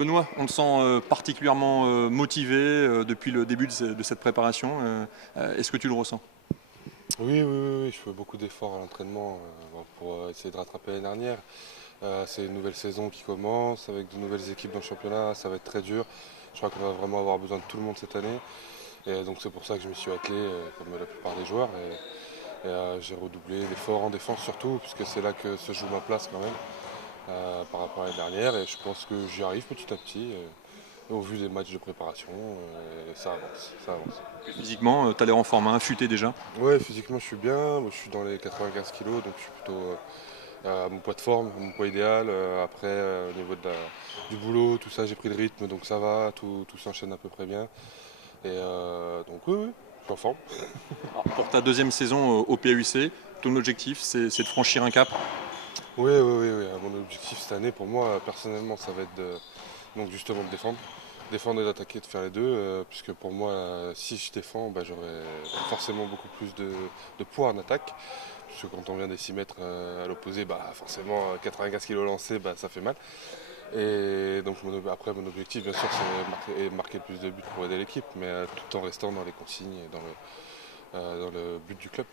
Benoît, on te sent particulièrement motivé depuis le début de cette préparation. Est-ce que tu le ressens? Oui, je fais beaucoup d'efforts à l'entraînement pour essayer de rattraper l'année dernière. C'est une nouvelle saison qui commence avec de nouvelles équipes dans le championnat, ça va être très dur. Je crois qu'on va vraiment avoir besoin de tout le monde cette année. Et donc c'est pour ça que je me suis attelé, comme la plupart des joueurs. J'ai redoublé l'effort en défense surtout, puisque c'est là que se joue ma place quand même, par rapport à l'année dernière. Et je pense que j'y arrive petit à petit, au vu des matchs de préparation. Ça avance, ça avance. Physiquement, tu as l'air en forme, hein, affûté déjà. Ouais, physiquement je suis bien, je suis dans les 95 kilos, donc je suis plutôt à mon poids de forme, à mon poids idéal. Après, au niveau du boulot, tout ça, j'ai pris le rythme, donc ça va, tout s'enchaîne à peu près bien. Donc oui, je suis en forme. Alors, pour ta deuxième saison au PAUC, ton objectif, c'est de franchir un cap. Oui. Mon objectif cette année, pour moi, personnellement, ça va être donc justement de défendre. Défendre et d'attaquer, de faire les deux, puisque pour moi, si je défends, bah, j'aurai forcément beaucoup plus de poids en attaque. Parce que quand on vient des 6 mètres à l'opposé, bah, forcément 95 kg lancés, bah, ça fait mal. Et donc après, mon objectif, bien sûr, c'est marquer le plus de buts pour aider l'équipe, mais tout en restant dans les consignes et dans le but du club.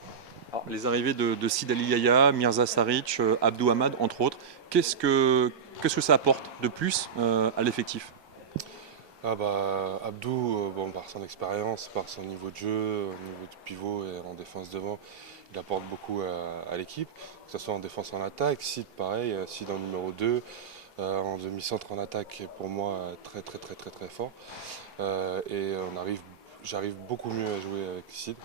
Alors, les arrivées de Sid Ali Yahya, Mirza Saric, Abdou Hamad, entre autres, qu'est-ce que ça apporte de plus à l'effectif? Ah bah, Abdou, bon, par son expérience, par son niveau de jeu, au niveau du pivot et en défense devant, il apporte beaucoup à l'équipe, que ce soit en défense ou en attaque. Sid, pareil, Sid en numéro 2, en demi-centre en attaque, est pour moi très fort. J'arrive beaucoup mieux à jouer avec Sid.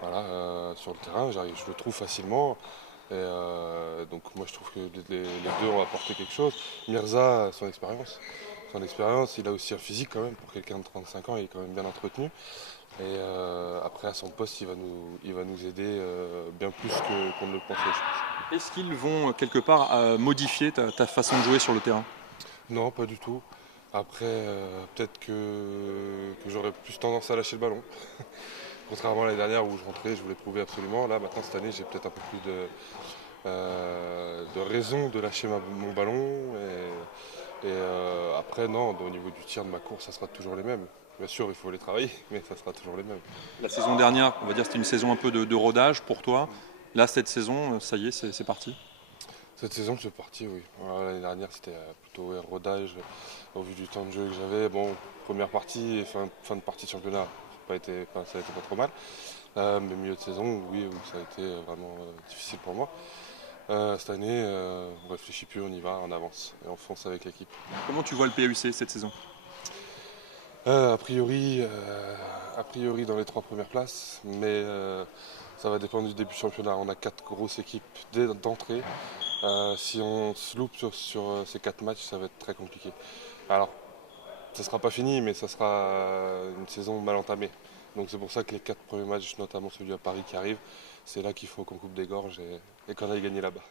Voilà, sur le terrain, je le trouve facilement. Donc moi je trouve que les deux ont apporté quelque chose. Mirza, son expérience, il a aussi un physique quand même, pour quelqu'un de 35 ans, il est quand même bien entretenu. Après à son poste, il va nous aider bien plus qu'on ne le pensait, je pense. Est-ce qu'ils vont quelque part modifier ta façon de jouer sur le terrain? Non, pas du tout. Après, peut-être que j'aurais plus tendance à lâcher le ballon. Contrairement à l'année dernière où je rentrais, je voulais prouver absolument. Là, maintenant, cette année, j'ai peut-être un peu plus de raison de lâcher mon ballon. Après, non, au niveau du tir de ma course, ça sera toujours les mêmes. Bien sûr, il faut les travailler, mais ça sera toujours les mêmes. La saison dernière, on va dire, c'était une saison un peu de rodage pour toi. Là, cette saison, ça y est, c'est parti. Cette saison, c'est parti, oui. Voilà, l'année dernière, c'était plutôt ouais, rodage au vu du temps de jeu que j'avais. Bon, première partie et fin de partie de championnat, ça a été pas trop mal. Mais milieu de saison, oui, ça a été vraiment difficile pour moi. Cette année, on réfléchit plus, on y va, on avance et on fonce avec l'équipe. Comment tu vois le PAUC cette saison? Euh, a priori, euh, a priori dans les 3 premières places, mais ça va dépendre du début du championnat. On a 4 grosses équipes d'entrée. Si on se loupe sur ces 4 matchs, ça va être très compliqué. Alors, ça ne sera pas fini, mais ça sera une saison mal entamée. Donc c'est pour ça que les 4 premiers matchs, notamment celui à Paris qui arrive, c'est là qu'il faut qu'on coupe des gorges et qu'on aille gagner là-bas.